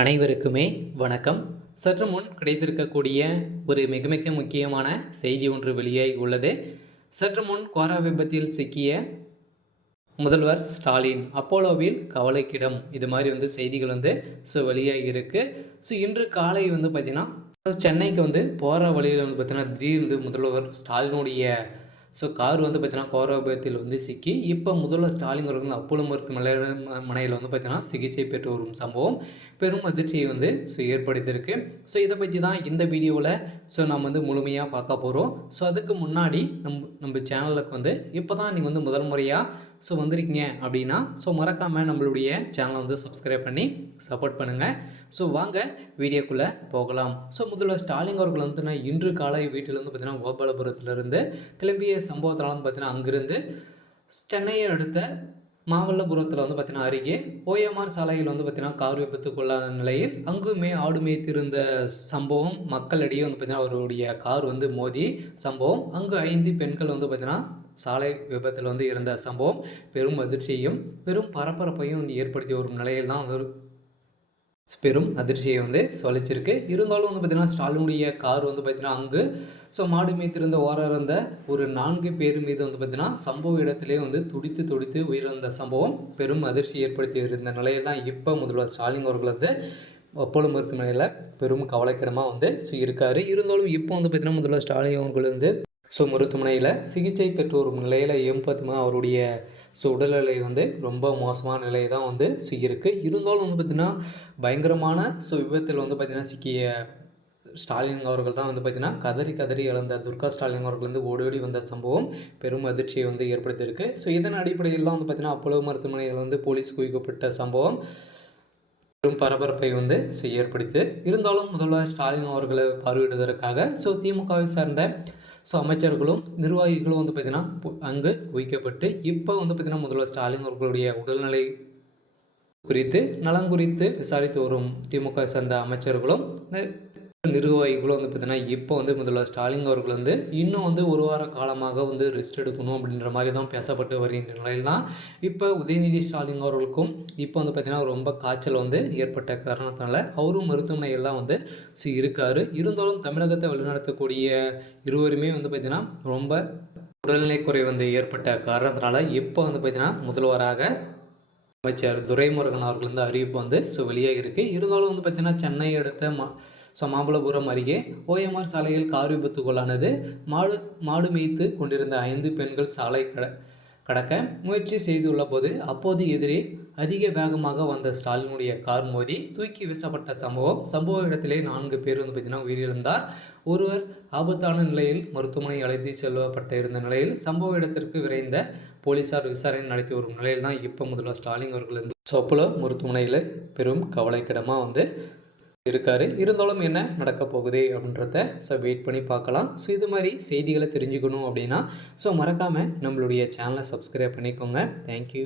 அனைவருக்குமே வணக்கம். சற்று முன் கிடைத்திருக்கக்கூடிய ஒரு மிக மிக முக்கியமான செய்தி ஒன்று வெளியாகி உள்ளது. சற்று முன் கோர விபத்தில் சிக்கிய முதல்வர் ஸ்டாலின் அப்போலோவில் கவலைக்கிடம். இது மாதிரி செய்திகள் வெளியாகி இருக்கு. இன்று காலை பார்த்தீங்கன்னா சென்னைக்கு போகிற வழியில் பார்த்தீங்கன்னா திடீர்னு முதல்வர் ஸ்டாலினுடைய கார் பார்த்தீங்கன்னா கோர விபத்தில் சிக்கி இப்போ முதல்வர் ஸ்டாலின் அவர்கள் அப்போலோ மருத்துவமனையில் பார்த்தீங்கன்னா சிகிச்சை பெற்று வரும் சம்பவம் பெரும் அதிர்ச்சியை ஏற்படுத்தியிருக்கு. இதை பற்றி தான் இந்த வீடியோவில் நம்ம முழுமையாக பார்க்க போகிறோம். அதுக்கு முன்னாடி நம்ம சேனலுக்கு இப்போ தான் நீங்கள் முதல் முறையாக வந்திருக்கீங்க அப்படின்னா மறக்காமல் நம்மளுடைய சேனலை சப்ஸ்கிரைப் பண்ணி சப்போர்ட் பண்ணுங்கள். வாங்க வீடியோக்குள்ளே போகலாம். முதல்வர் ஸ்டாலின் அவர்கள் இன்று காலை வீட்டிலேருந்து பார்த்தீங்கன்னா கோபாலபுரத்திலிருந்து கிளம்பிய சம்பவத்தினால பார்த்தீங்கன்னா அங்கிருந்து சென்னையை அடுத்த மாமல்லபுரத்தில் பார்த்தீங்கன்னா அருகே ஓஎம்ஆர் சாலையில் பார்த்தீங்கன்னா கார் விபத்துக்குள்ளான நிலையில் அங்குமே ஆடு மேய்த்திருந்த சம்பவம் மக்களிடையே பார்த்தீங்கன்னா அவருடைய கார் மோதி சம்பவம் அங்கு 5 பெண்கள் பார்த்தீங்கன்னா சாலை விபத்தில் இருந்த சம்பவம் பெரும் அதிர்ச்சியையும் பெரும் பரபரப்பையும் ஏற்படுத்தி வரும் நிலையில் தான் பெரும் அதிர்ச்சியை சொல்லிச்சிருக்கு. இருந்தாலும் பார்த்தீங்கன்னா ஸ்டாலினுடைய கார் பார்த்தீங்கன்னா அங்கு மாடு மேய்த்திருந்த இருந்த ஒரு 4 பேர் மீது பார்த்தீங்கன்னா சம்பவ இடத்திலே துடித்து உயிரிழந்த சம்பவம் பெரும் அதிர்ச்சி ஏற்படுத்தி இருந்த நிலையில் தான் இப்போ முதல்வர் ஸ்டாலின் அவர்கள் அப்போலோ மருத்துவமனையில் பெரும் கவலைக்கிடமாக இருக்காரு. இருந்தாலும் இப்போ பார்த்தீங்கன்னா முதல்வர் ஸ்டாலின் அவர்கள் மருத்துவமனையில் சிகிச்சை பெற்று வரும் நிலையில் பார்த்தீங்கன்னா அவருடைய உடல்நிலை ரொம்ப மோசமான நிலை தான் இருக்குது. இருந்தாலும் பார்த்திங்கன்னா பயங்கரமான விபத்தில் பார்த்திங்கன்னா சிக்கிய ஸ்டாலின் அவர்கள் தான் பார்த்திங்கன்னா கதறி இழந்த துர்கா ஸ்டாலின் அவர்கள் ஓடி வந்த சம்பவம் பெரும் அதிர்ச்சியை ஏற்படுத்தியிருக்கு. இதன் அடிப்படையில் தான் பார்த்திங்கன்னா அப்போலோ மருத்துவமனையில் போலீஸ் குவிக்கப்பட்ட சம்பவம் பெரும் பரபரப்பை ஏற்படுத்தி. இருந்தாலும் முதல்வர் ஸ்டாலின் அவர்களை பார்வையிடுவதற்காக திமுகவை சார்ந்த அமைச்சர்களும் நிர்வாகிகளும் பார்த்திங்கன்னா அங்கு குவிக்கப்பட்டு இப்போ பார்த்திங்கன்னா முதல்வர் ஸ்டாலின் அவர்களுடைய உடல்நிலை குறித்து நலம் குறித்து விசாரித்து வரும் திமுக சார்ந்த அமைச்சர்களும் நிர்வாகிகளும் பார்த்திங்கன்னா இப்போ முதல்வர் ஸ்டாலின் அவர்கள் இன்னும் ஒரு வார காலமாக ரெஸ்ட் எடுக்கணும் அப்படின்ற மாதிரி தான் பேசப்பட்டு வருகின்ற நிலையில் தான் இப்போ உதயநிதி ஸ்டாலின் அவர்களுக்கும் இப்போ பார்த்திங்கன்னா ரொம்ப காய்ச்சல் ஏற்பட்ட காரணத்தினால அவரும் மருத்துவமனையில் தான் இருக்கார். இருந்தாலும் தமிழகத்தை வழிநடத்தக்கூடிய இருவருமே பார்த்திங்கன்னா ரொம்ப உடல்நிலை குறை ஏற்பட்ட காரணத்தினால இப்போ பார்த்திங்கன்னா முதல்வராக அமைச்சர் துரைமுருகன் அவர்கள் அறிவிப்பு வெளியாக இருக்குது. இருந்தாலும் பார்த்திங்கன்னா சென்னை அடுத்த மாமல்லபுரம் அருகே ஓஎம்ஆர் சாலையில் கார் விபத்துக்குள்ளானது. மாடு மேய்த்து கொண்டிருந்த 5 பெண்கள் சாலை கடக்க முயற்சி செய்துள்ள போது அப்போது எதிரே அதிக வேகமாக வந்த ஸ்டாலினுடைய கார் மோதி தூக்கி வீசப்பட்ட சம்பவ இடத்திலே 4 பேர் பார்த்திங்கன்னா உயிரிழந்தார். ஒருவர் ஆபத்தான நிலையில் மருத்துவமனை அழைத்து செல்லப்பட்ட இருந்த நிலையில் சம்பவ இடத்திற்கு விரைந்த போலீசார் விசாரணை நடத்தி வரும் நிலையில் தான் இப்போ முதல்வர் ஸ்டாலின் அவர்கள் அப்போலோ மருத்துவமனையில் பெரும் கவலைக்கிடமாக இருக்காரு. இருந்தாலும் என்ன நடக்க போகுது அப்படின்றத வெயிட் பண்ணி பார்க்கலாம். இது மாதிரி செய்திகளை தெரிஞ்சுக்கணும் அப்படின்னா மறக்காமல் நம்மளுடைய சேனலை சப்ஸ்கிரைப் பண்ணிக்கோங்க. தேங்க்யூ.